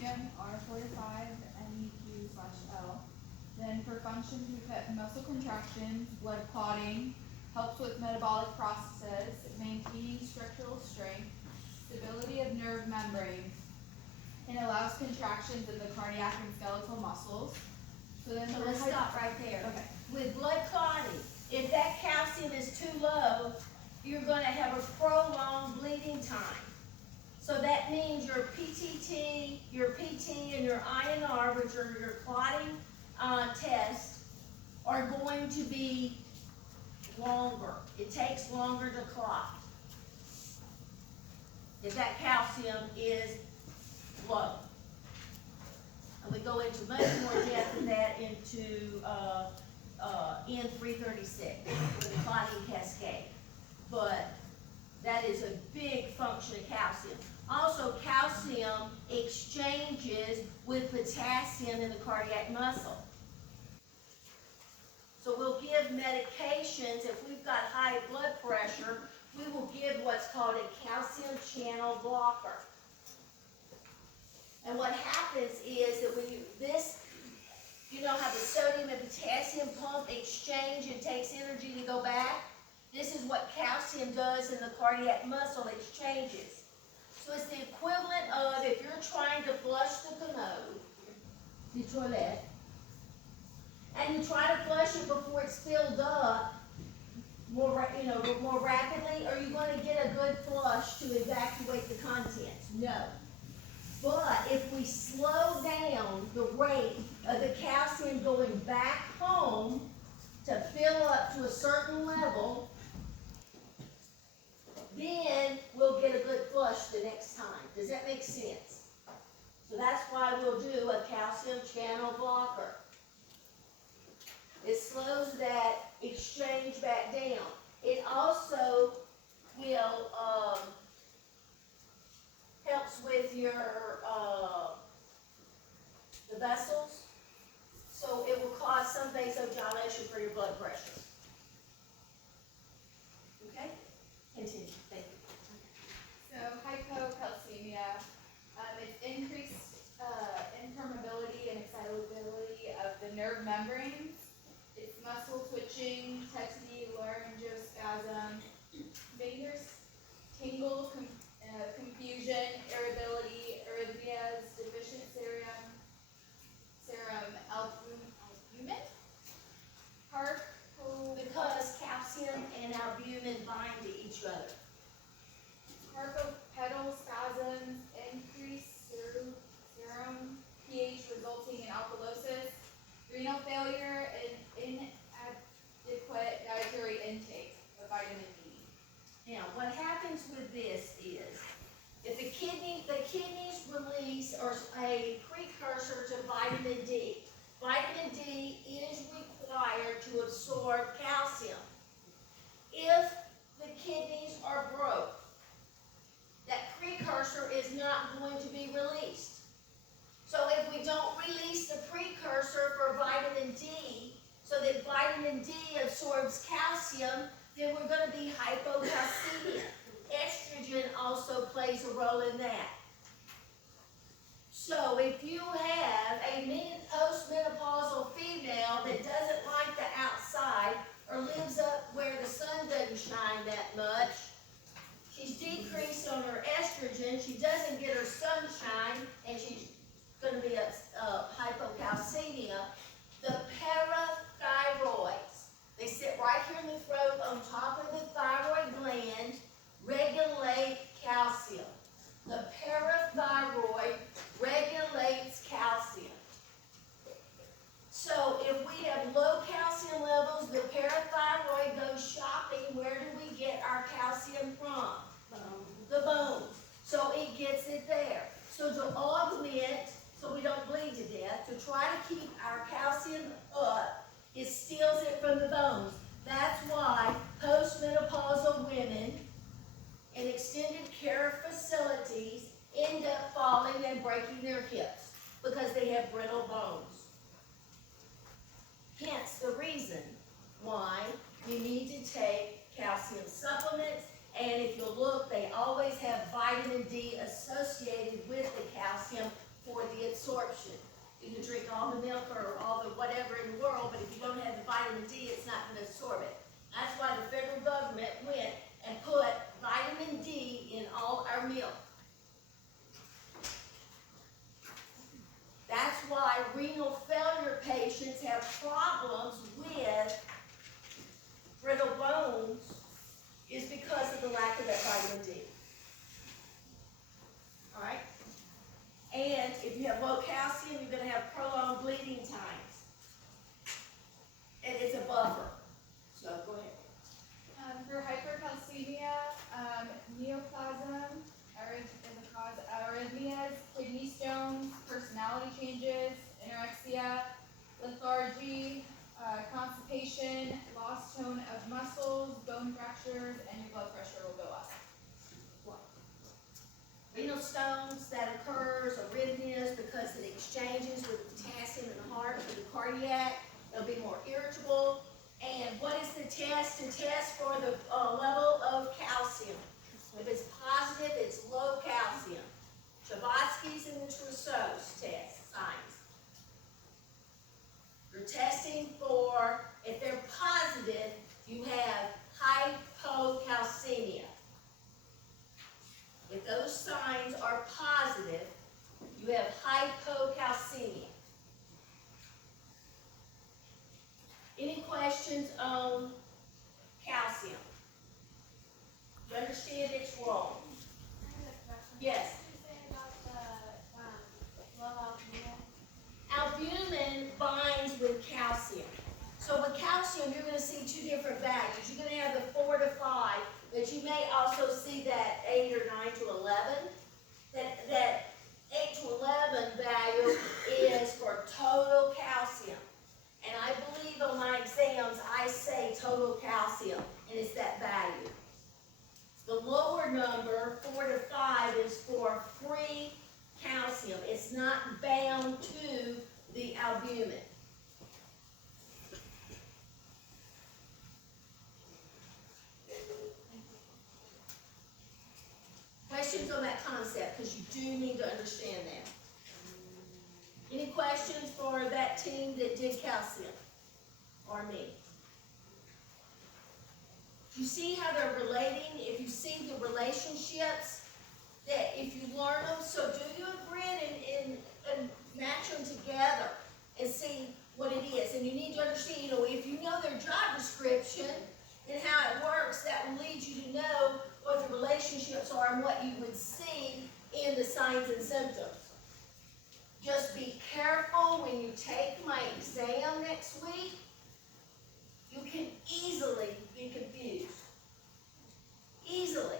calcium, R45, MEQ/L. Then for functions, we've got muscle contractions, blood clotting, helps with metabolic processes, maintaining structural strength, stability of nerve membranes, and allows contractions in the cardiac and skeletal muscles. So then So let's stop right there. Okay. With blood clotting, if that calcium is too low, you're going to have a prolonged bleeding time. So that means your PTT, your PT, and your INR, which are your clotting tests, are going to be longer. It takes longer to clot if that calcium is low. And we go into much more depth of that into N336 with the clotting cascade. But that is a big function of calcium. Also, calcium exchanges with potassium in the cardiac muscle. So we'll give medications. If we've got high blood pressure, we will give what's called a calcium channel blocker. And what happens is that when you know how the sodium and potassium pump exchange and takes energy to go back? This is what calcium does in the cardiac muscle, exchanges. So it's the equivalent of if you're trying to flush the commode, the toilet, and you try to flush it before it's filled up more rapidly, are you going to get a good flush to evacuate the contents? No. But if we slow down the rate of the calcium going back home to fill up to a certain level, then we'll get a good flush the next time. Does that make sense? So that's why we'll do a calcium channel blocker. It slows that exchange back down. It also will helps with your the vessels, so it will cause some vasodilation for your blood pressure. Okay? Continue. Thank you. So hypocalcemia, it's increased impermeability and excitability of the nerve membranes. It's muscle twitching, tetany, laryngospasm, fingers, tingles, confusion, irritability, arrhythmias, deficient serum albumin, heart. Because calcium and albumin bind to each other. Carpopedal spasms, increased serum pH resulting in alkalosis, renal failure, and inadequate dietary intake of vitamin D. Now, what happens with this is, if the kidneys release or a precursor to vitamin D. Vitamin D is required to absorb calcium. If the kidneys are broke, that precursor is not going to be released. So if we don't release the precursor for vitamin D, so that vitamin D absorbs calcium, then we're going to be hypocalcemia. Estrogen also plays a role in that. So if you have a postmenopausal female that doesn't like the outside or lives up where the sun doesn't shine that much, she's decreased on her estrogen, she doesn't get her sunshine, and she's going to be hypocalcemia. The parathyroids, they sit right here in the throat on top of the thyroid gland, regulate calcium. The parathyroid regulates calcium. So if we have low calcium levels, the parathyroid goes shopping. Where do we get our calcium from? The bones. So it gets it there. So to augment, so we don't bleed to death, to try to keep our calcium up, it steals it from the bones. That's why postmenopausal women in extended care facilities end up falling and breaking their hips because they have brittle bones. Hence the reason why you need to take calcium supplements, and if you look, they always have vitamin D associated with the calcium for the absorption. You can drink all the milk or all the whatever in the world, but if you don't have the vitamin D, it's not going to absorb it. That's why the federal government went and put vitamin D in all our milk. That's why renal failure patients have problems with brittle bones, is because of the lack of that vitamin D. All right? And if you have low calcium, you're going to have prolonged bleeding times. And it's a buffer. So go ahead. For hypercalcemia, neoplasm is a cause of arrhythmias, kidney stones, personality changes, anorexia, lethargy, constipation, lost tone of muscles, bone fractures, and your blood pressure will go up. Renal stones, that occurs, arrhythmias, because it exchanges with potassium in the heart, with the cardiac. They'll be more irritable. And what is the test? To test for the level of calcium. If it's positive, it's low calcium. Chavatsky's and the Trousseau's test signs. You're testing for, if they're positive, you have hypocalcemia. If those signs are positive, you have hypocalcemia. Any questions on calcium? You understand its role? Yes. Albumin binds with calcium. So with calcium, you're going to see two different values. You're going to have the 4 to 5, but you may also see that 8 or 9 to 11. That 8 to 11 value is for total calcium. And I believe on my exams, I say total calcium, and it's that value. The lower number, 4 to 5, is for free calcium. It's not bound to the albumin. Questions on that concept, because you do need to understand that. Any questions for that team that did calcium? Or me? You see how they're relating? If you see the relationships, that if you learn them, so do you agree and match them together and see what it is. And you need to understand, if you know their job description and how it works, that will lead you to know what the relationships are and what you would see in the signs and symptoms. Just be careful when you take my exam next week. You can easily be confused. Easily.